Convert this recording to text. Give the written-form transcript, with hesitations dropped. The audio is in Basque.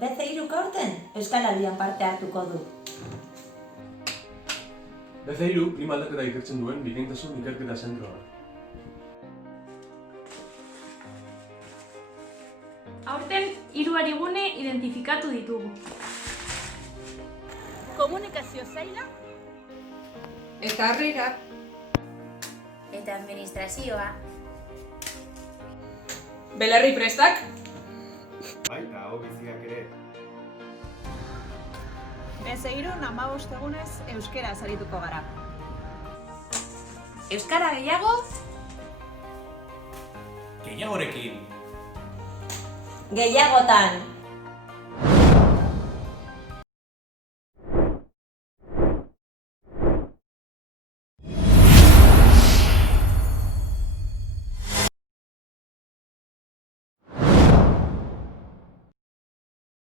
Bezeiruk aurten Euskaraldian parte hartuko du. Bezeiru klima aldaketa ikertzen duen bikaintasun ikerketa zentroa. Aurten 3 harigune identifikatu ditugu. Komunikazio zaila Eta harrera. Eta administrazioa. Belarri prestak. Baita hau biziak ere. Bezeirun 15 egunez euskaraz arituko gara. Euskara gehiago? Gehiagorekin. Gehiagotan!